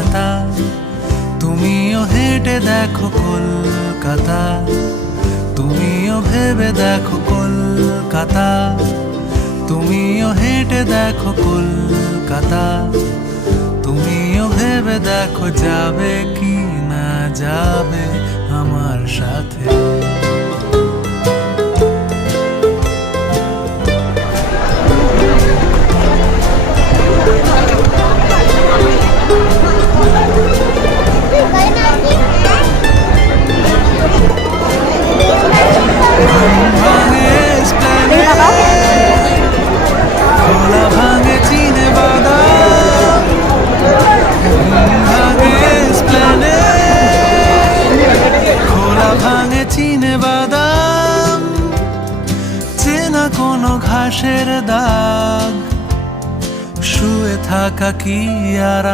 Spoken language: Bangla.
কলকাতা, তুমিও হেঁটে দেখো কলকাতা, তুমিও ভেবে দেখো কলকাতা, তুমিও হেঁটে দেখো কলকাতা, তুমিও ভেবে দেখো যাবে কি না যাবে আমার সাথে। খোলা ভাঙে চিনে বাদাম, ভাঙে এসপ্ল্যানেড, খোলা ভাঙে চিনে বাদাম, চেনা কোনো ঘাসের দাগ, শুয়ে থাকা কি আরাম।